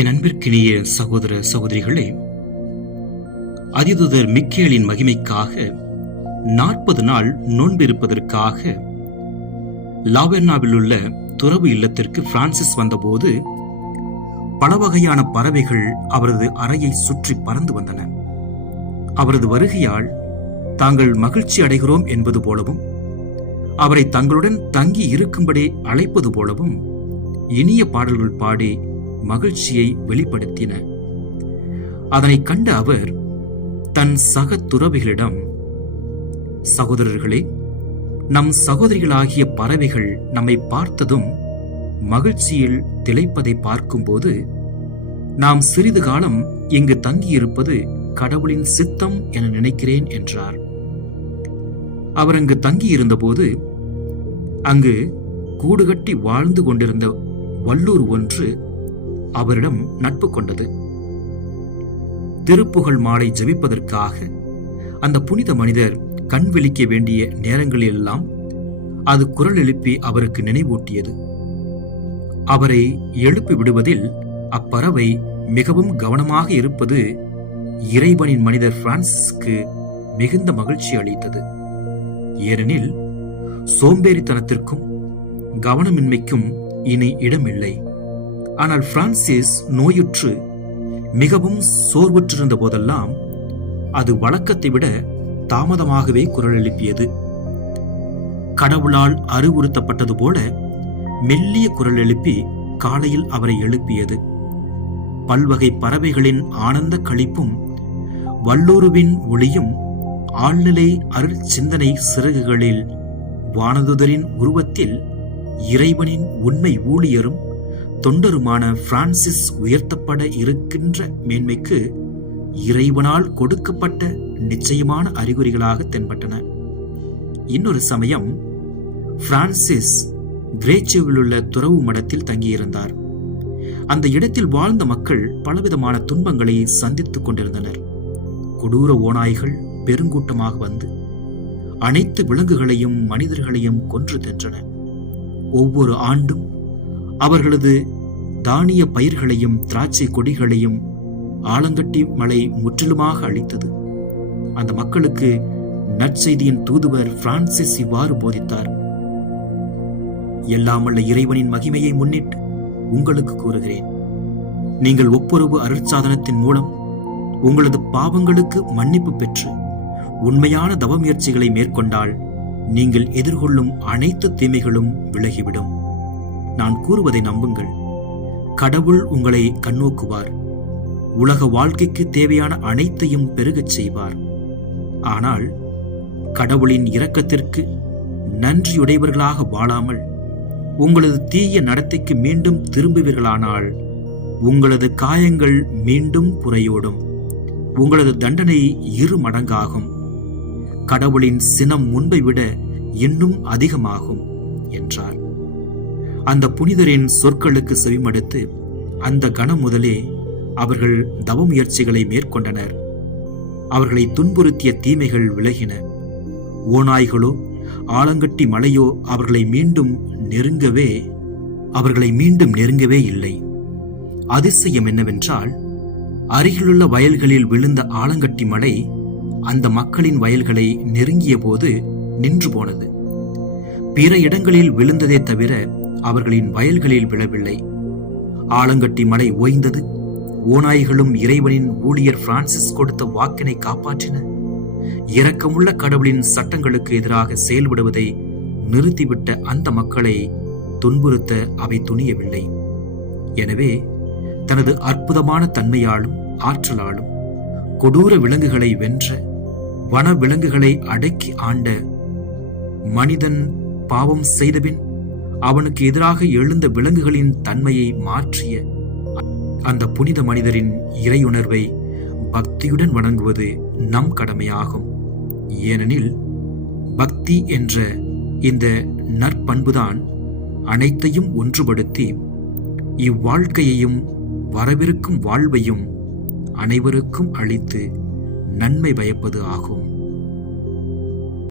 என் அன்பிற்கினிய சகோதர சகோதரிகளே, அதிதூதர் மிக்கேலின் மகிமைக்காக 40 நாள் நோன்பிருப்பதற்காக லாவெர்னாவில் உள்ள துறவு இல்லத்திற்கு பிரான்சிஸ் வந்தபோது பல வகையான பறவைகள் அவரது அறையை சுற்றி பறந்து வந்தன. அவரது வருகையால் தாங்கள் மகிழ்ச்சி அடைகிறோம் என்பது போலவும், அவரை தங்களுடன் தங்கி இருக்கும்படி அழைப்பது போலவும் இனிய பாடல்கள் பாடி மகிழ்ச்சியை வெளிப்படுத்தின. அதனை கண்ட அவர் தன் சக துறவிகளிடம், சகோதரர்களே, நம் சகோதரிகளாகிய பறவைகள் நம்மை பார்த்ததும் மகிழ்ச்சியில் திளைப்பதை பார்க்கும்போது நாம் சிறிது காலம் இங்கு தங்கியிருப்பது கடவுளின் சித்தம் என நினைக்கிறேன் என்றார். அவர் அங்கு தங்கியிருந்தபோது அங்கு கூடுகட்டி வாழ்ந்து கொண்டிருந்த வல்லூர் ஒன்று அவரிடம் நட்பு கொண்டது. திருப்புகழ் மாலை ஜெபிப்பதற்காக அந்த புனித மனிதர் கண் விழிக்க வேண்டிய நேரங்களிலெல்லாம் அது குரல் எழுப்பி அவருக்கு நினைவூட்டியது. அவரை எழுப்பி விடுவதில் அப்பறவை மிகவும் கவனமாக இருப்பது இறைவனின் மனிதர் பிரான்சிஸ்க்கு மிகுந்த மகிழ்ச்சி அளித்தது. ஏனெனில் சோம்பேறித்தனத்திற்கும் கவனமின்மைக்கும் இனி இடமில்லை. ஆனால் பிரான்சிஸ் நோயுற்று மிகவும் சோர்வுற்றிருந்த போதெல்லாம் அது வழக்கத்தை விட தாமதமாகவே குரல் எழுப்பியது. கடவுளால் அறிவுறுத்தப்பட்டது போல மெல்லிய குரல் எழுப்பி காலையில் அவரை எழுப்பியது. பல்வகை பறவைகளின் ஆனந்த களிப்பும் வல்லூருவின் ஒளியும் ஆழ்நிலை அருள் சிந்தனை சிறகுகளில் வானதுதரின் உருவத்தில் இறைவனின் உண்மை ஊழியரும் தொண்டருமான பிரான்சிஸ் உயர்த்தப்பட இருக்கின்ற மேன்மைக்கு இறைவனால் கொடுக்கப்பட்ட நிச்சயமான அறிகுறிகளாக தென்பட்டன. இன்னொரு சமயம் பிரான்சிஸ் கிரேச்சியாவில் உள்ள துறவு மடத்தில் தங்கியிருந்தார். அந்த இடத்தில் வாழ்ந்த மக்கள் பலவிதமான துன்பங்களை சந்தித்துக் கொண்டிருந்தனர். கொடூர ஓநாய்கள் பெருங்கூட்டமாக வந்து அனைத்து விலங்குகளையும் மனிதர்களையும் கொன்று தின்றன. ஒவ்வொரு ஆண்டும் அவர்களது தானிய பயிர்களையும் திராட்சை கொடிகளையும் ஆலங்கட்டி மழை முற்றிலுமாக அழித்தது. அந்த மக்களுக்கு நற்செய்தியின் தூதுவர் பிரான்சிஸ் இவ்வாறு போதித்தார்: எல்லாமல்ல இறைவனின் மகிமையை முன்னிட்டு உங்களுக்கு கூறுகிறேன், நீங்கள் ஒப்புரவு அருட்சாதனத்தின் மூலம் உங்களது பாவங்களுக்கு மன்னிப்பு பெற்று உண்மையான தவ முயற்சிகளை மேற்கொண்டால் நீங்கள் எதிர்கொள்ளும் அனைத்து தீமைகளும் விலகிவிடும். நான் கூறுவதை நம்புங்கள். கடவுள் உங்களை கண்ணோக்குவார். உலக வாழ்க்கைக்கு தேவையான அனைத்தையும் பெருகச் செய்வார். ஆனால் கடவுளின் இரக்கத்திற்கு நன்றியுடையவர்களாக வாழாமல் உங்களது தீய நடத்தைக்கு மீண்டும் திரும்புவீர்களானால் உங்களது காயங்கள் மீண்டும் புரையோடும். உங்களது தண்டனை 2 மடங்காகும். கடவுளின் சினம் முன்பை விட இன்னும் அதிகமாகும் என்றார். அந்த புனிதரின் சொற்களுக்கு செவிமடுத்து அந்த கணம் முதலே அவர்கள் தவ முயற்சிகளை மேற்கொண்டனர். அவர்களை துன்புறுத்திய தீமைகள் விலகின. ஓநாய்களோ ஆலங்கட்டி மலையோ அவர்களை மீண்டும் நெருங்கவே இல்லை. அதிசயம் என்னவென்றால், அருகிலுள்ள வயல்களில் விழுந்த ஆலங்கட்டி மலை அந்த மக்களின் வயல்களை நெருங்கிய போது நின்று போனது. பிற இடங்களில் விழுந்ததே தவிர அவர்களின் வயல்களில் விழவில்லை. ஆலங்கட்டி மலை ஓய்ந்தது. ஓநாய்களும் இறைவனின் ஊழியர் பிரான்சிஸ் கொடுத்த வாக்கினை காப்பாற்றின. இரக்கமுள்ள கடவுளின் சட்டங்களுக்கு எதிராக செயல்படுவதை நிறுத்திவிட்ட அந்த மக்களை துன்புறுத்த அவை துணியவில்லை. எனவே தனது அற்புதமான தன்மையாலும் ஆற்றலாலும் கொடூர விலங்குகளை வென்ற, வன விலங்குகளை அடக்கி ஆண்ட மனிதன் பாவம் செய்தபின் அவனுக்கு எதிராக எழுந்த விலங்குகளின் தன்மையை மாற்றிய அந்த புனித மனிதரின் இறையுணர்வை பக்தியுடன் வணங்குவது நம் கடமையாகும். ஏனெனில் பக்தி என்ற இந்த நற்பண்புதான் அனைத்தையும் ஒன்றுபடுத்தி இவ்வாழ்க்கையையும் வரவிருக்கும் வாழ்வையும் அனைவருக்கும் அளித்து நன்மை பயப்பது ஆகும்.